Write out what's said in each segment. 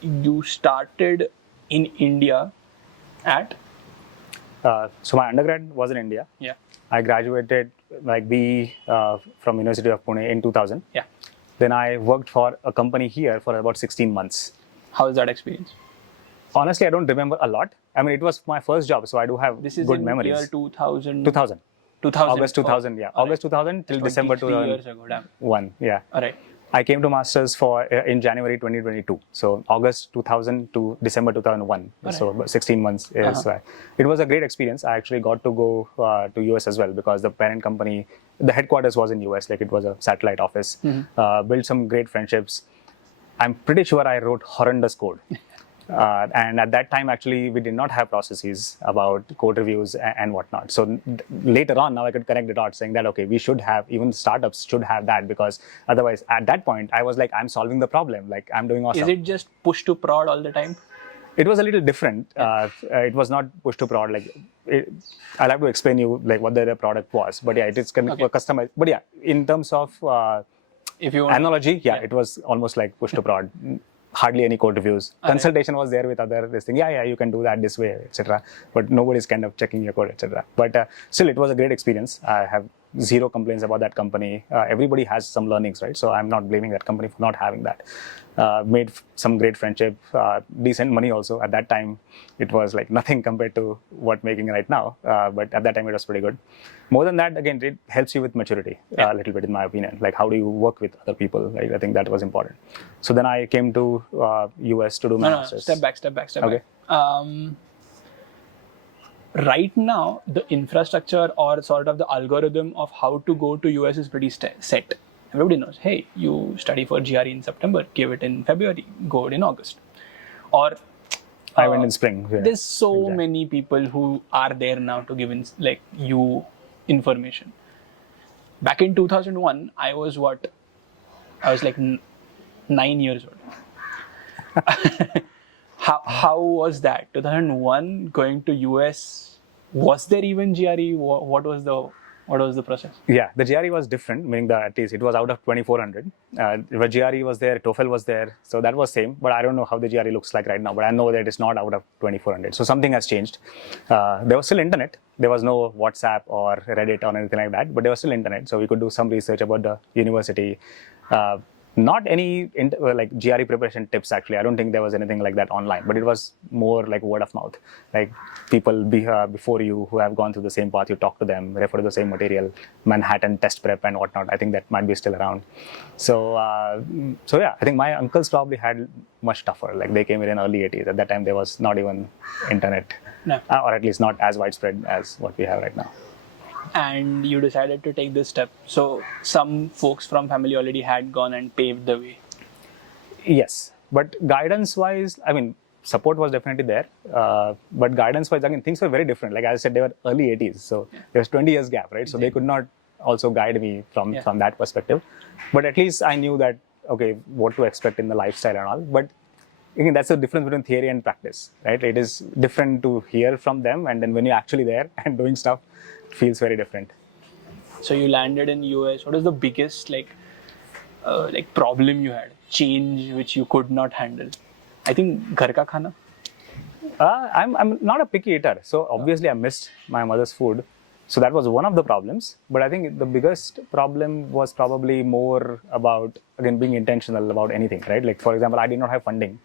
you started in India at? So my undergrad was in India. Yeah. I graduated like BE from University of Pune in 2000. Yeah. Then I worked for a company here for about 16 months. How is that experience? Honestly, I don't remember a lot. I mean, it was my first job, so I do have This is good in memories. year 2000. 2000. 2000. August 2000, yeah. August 2000 till December 23 years ago, damn. 2001, yeah. All right. I came to Masters in January 2022. So August 2000 to December 2001. So about 16 months. It was a great experience. I actually got to go to US as well because the parent company, the headquarters was in US, like it was a satellite office. Built some great friendships. I'm pretty sure I wrote horrendous code. And at that time, actually, we did not have processes about code reviews and whatnot. So later on, now I could connect the dots saying that, okay, we should have, even startups should have that, because otherwise, at that point, I was like, I'm solving the problem. Like, I'm doing awesome. Is it just push to prod all the time? It was a little different. It was not push to prod. I'll have to explain you like what the product was. But yeah, it is customized. But yeah, in terms of if you want analogy, it was almost like push to prod. Hardly any code reviews. Consultation was there with other this thing. Yeah, you can do that this way, etc. But nobody's kind of checking your code, etc. But still, it was a great experience. I have zero complaints about that company. Everybody has some learnings, right? So I'm not blaming that company for not having that. Made some great friendship, decent money also. At that time, it was like nothing compared to what making right now. But at that time, it was pretty good. More than that, again, it helps you with maturity a little bit, in my opinion. Like, how do you work with other people? Like, I think that was important. So then I came to US to do my master's. Step back. Right now, the infrastructure or sort of the algorithm of how to go to US is pretty set. Everybody knows, hey, you study for GRE in September, give it in February, go in August. Or I went in spring. Yeah. There's so many people who are there now to give you information. Back in 2001, I was like 9 years old. How was that? 2001 going to US, was there even GRE? What was the process? Yeah, the GRE was different, meaning that at least it was out of 2400. The GRE was there, TOEFL was there, so that was same. But I don't know how the GRE looks like right now. But I know that it's not out of 2400. So something has changed. There was still internet. There was no WhatsApp or Reddit or anything like that. But there was still internet, so we could do some research about the university. Not any like GRE preparation tips, actually. I don't think there was anything like that online, but it was more like word of mouth. Like people before you who have gone through the same path, you talk to them, refer to the same material, Manhattan test prep and whatnot. I think that might be still around. So yeah, I think my uncles probably had much tougher. Like they came in early 80s. At that time, there was not even internet, or at least not as widespread as what we have right now. And you decided to take this step. So some folks from family already had gone and paved the way. Yes, but guidance-wise, I mean, support was definitely there. But guidance-wise, again, things were very different. Like I said, they were early 80s, so there was 20 years gap, right? So they could not also guide me from that perspective. But at least I knew that, okay, what to expect in the lifestyle and all. But again, that's the difference between theory and practice, right? It is different to hear from them, and then when you're actually there and doing stuff, it feels very different. So you landed in US. What is the biggest like problem you had? Change which you could not handle? I think ghar ka khana. I'm not a picky eater, so obviously I missed my mother's food. So that was one of the problems. But I think the biggest problem was probably more about, again, being intentional about anything, right? Like, for example, I did not have funding.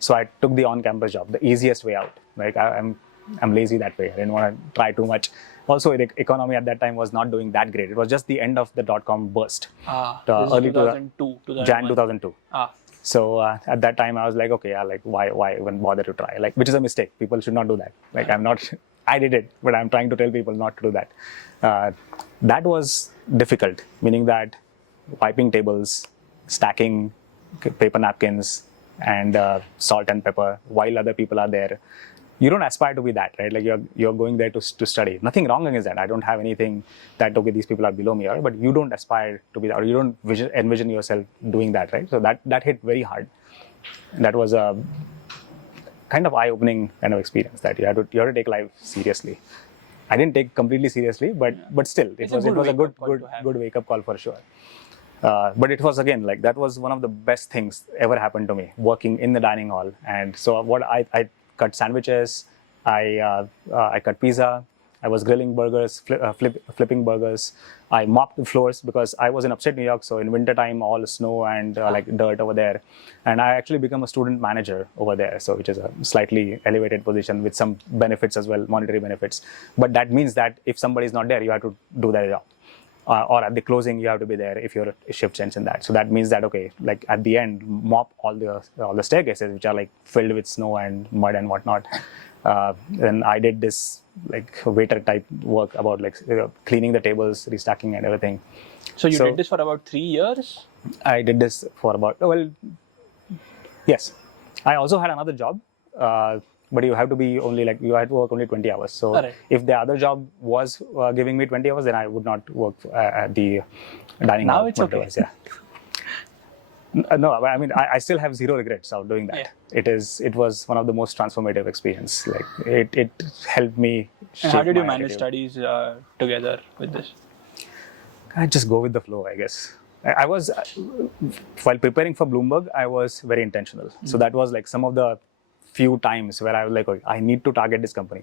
So I took the on-campus job, the easiest way out. Like, I'm lazy that way. I didn't want to try too much. Also, the economy at that time was not doing that great. It was just the end of the dot-com burst. Early 2002. Jan 2002. So at that time, I was like, okay, why even bother to try? Like, which is a mistake. People should not do that. Like, I did it, but I'm trying to tell people not to do that. That was difficult, meaning that wiping tables, stacking paper napkins, and salt and pepper while other people are there. You don't aspire to be that, right? Like you're going there to study. Nothing wrong against that. I don't have anything that, okay, these people are below me, but you don't aspire to be that, or you don't envision yourself doing that, right? So that hit very hard. That was a kind of eye-opening kind of experience that you have to take life seriously. I didn't take completely seriously, but still, it was a good wake-up call for sure. But it was again like that was one of the best things ever happened to me, working in the dining hall. And so what I cut sandwiches, I cut pizza, I was grilling burgers, flipping burgers. I mopped the floors because I was in upstate New York, so in wintertime, all snow and like dirt over there. And I actually become a student manager over there, so which is a slightly elevated position with some benefits as well, monetary benefits. But that means that if somebody is not there, you have to do their job. Or at the closing, you have to be there if your shift ends in that. So that means that, okay, like at the end, mop all the staircases, which are like filled with snow and mud and whatnot. Then I did this like waiter type work about like cleaning the tables, restacking and everything. So you did this for about 3 years? I did this for about, well, yes. I also had another job, but you have to be only like, you have to work only 20 hours. So Correct. if the other job was giving me 20 hours, then I would not work at the dining hall. Now it's okay. Hours, yeah. No, I mean, I still have zero regrets of doing that. Yeah. It was one of the most transformative experience. Like it helped me. And how shape did you my manage attitude. studies together with this? I just go with the flow, I guess. I was, while preparing for Bloomberg, I was very intentional. So that was like some of the few times where I was like, okay, I need to target this company.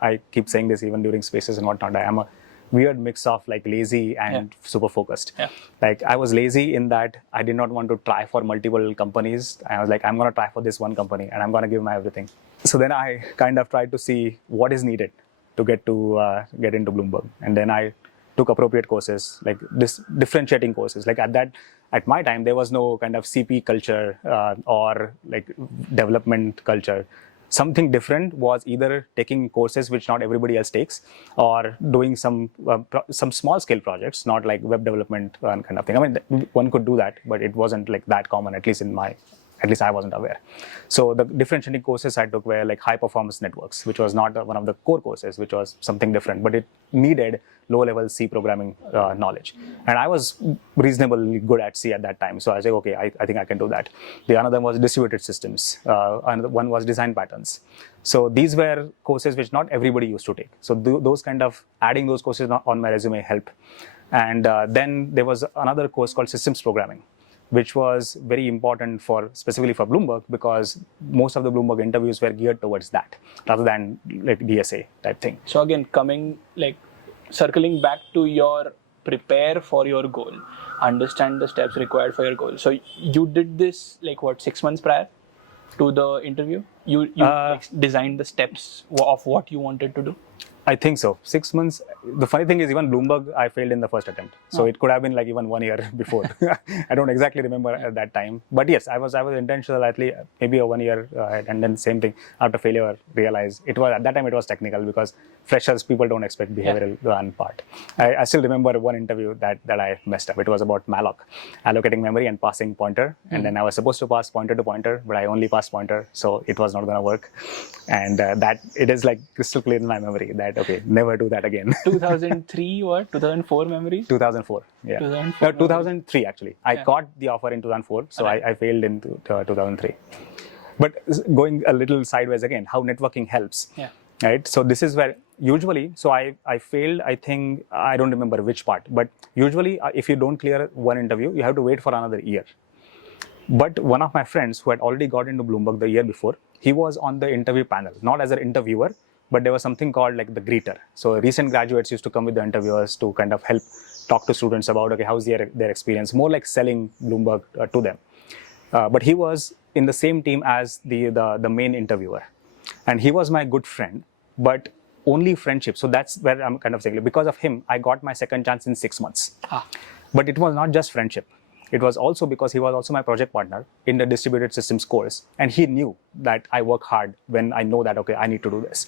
I keep saying this even during spaces and whatnot. I am a weird mix of like lazy and super focused. Yeah. Like I was lazy in that I did not want to try for multiple companies. I was like, I'm going to try for this one company and I'm going to give my everything. So then I kind of tried to see what is needed to get into Bloomberg. And then I took appropriate courses, like differentiating courses. Like at my time, there was no kind of CP culture or like development culture. Something different was either taking courses which not everybody else takes, or doing some small scale projects, not like web development and kind of thing. I mean, one could do that, but it wasn't like that common, at least I wasn't aware. So the differentiating courses I took were like high performance networks, which was not one of the core courses, which was something different, but it needed low level C programming knowledge. And I was reasonably good at C at that time. So I said, okay, I think I can do that. The another was distributed systems. Another one was design patterns. So these were courses which not everybody used to take. So those kind of adding those courses on my resume helped. And then there was another course called systems programming, which was very important specifically for Bloomberg, because most of the Bloomberg interviews were geared towards that rather than like DSA type thing. So again, circling back to your prepare for your goal, understand the steps required for your goal. So you did this 6 months prior to the interview? You designed the steps of what you wanted to do? I think so. 6 months. The funny thing is, even Bloomberg, I failed in the first attempt. So it could have been like even 1 year before. I don't exactly remember at that time. But yes, I was intentional, at least maybe a 1 year. And then same thing, after failure, realized at that time it was technical, because freshers, people don't expect behavioral one part. I still remember one interview that I messed up. It was about malloc, allocating memory and passing pointer. And then I was supposed to pass pointer to pointer, but I only passed pointer. So it was not going to work. And that it is like crystal clear in my memory that, okay, never do that again. 2003 what? 2004 memory? 2004, yeah. 2004 no, 2003 actually. I got the offer in 2004, so I failed in 2003. But going a little sideways again, how networking helps. Yeah. Right? So this is where usually, so I failed, I think, I don't remember which part, but usually if you don't clear one interview, you have to wait for another year. But one of my friends who had already got into Bloomberg the year before, he was on the interview panel, not as an interviewer, but there was something called like the greeter. So recent graduates used to come with the interviewers to kind of help talk to students about, okay, how's their experience, more like selling Bloomberg to them. But he was in the same team as the main interviewer. And he was my good friend, but only friendship. So that's where I'm kind of saying, because of him, I got my second chance in 6 months. But it was not just friendship. It was also because he was also my project partner in the distributed systems course. And he knew that I work hard when I know that, okay, I need to do this.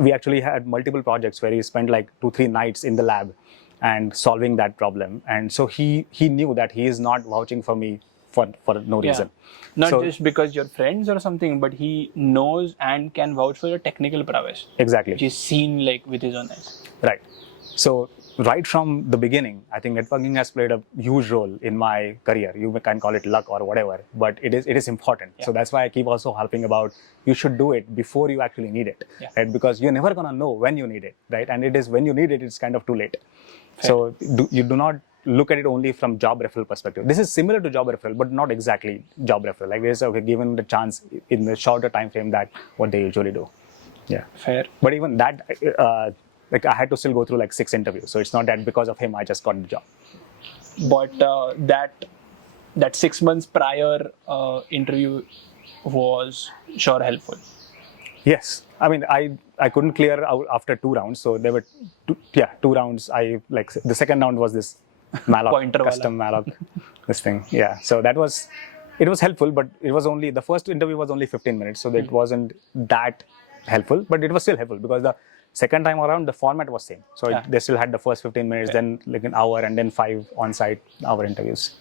We actually had multiple projects where he spent like 2-3 nights in the lab and solving that problem. And so he knew that he is not vouching for me for no reason. Not just because you're friends or something, but he knows and can vouch for your technical prowess. Exactly. Which is seen like with his own eyes. Right. So right from the beginning, I think networking has played a huge role in my career. You can call it luck or whatever, but it is important. Yeah. So that's why I keep also harping about you should do it before you actually need it, right? Because you're never gonna know when you need it, right? And it is when you need it, it's kind of too late. Fair. So you do not look at it only from job referral perspective. This is similar to job referral, but not exactly job referral. Like there's okay, given the chance in the shorter time frame that what they usually do. Yeah. Fair. But even that, like I had to still go through like 6 interviews. So it's not that because of him I just got the job. But that 6 months prior interview was sure helpful. Yes, I mean I couldn't clear out after 2 rounds, so there were 2 rounds. I like the second round was this malloc, Pointer custom malloc, this thing. Yeah, so it was helpful, but it was only the first interview was only 15 minutes, so it wasn't that helpful, but it was still helpful because the second time around the format was same. So they still had the first 15 minutes, then like an hour, and then 5 on-site hour interviews.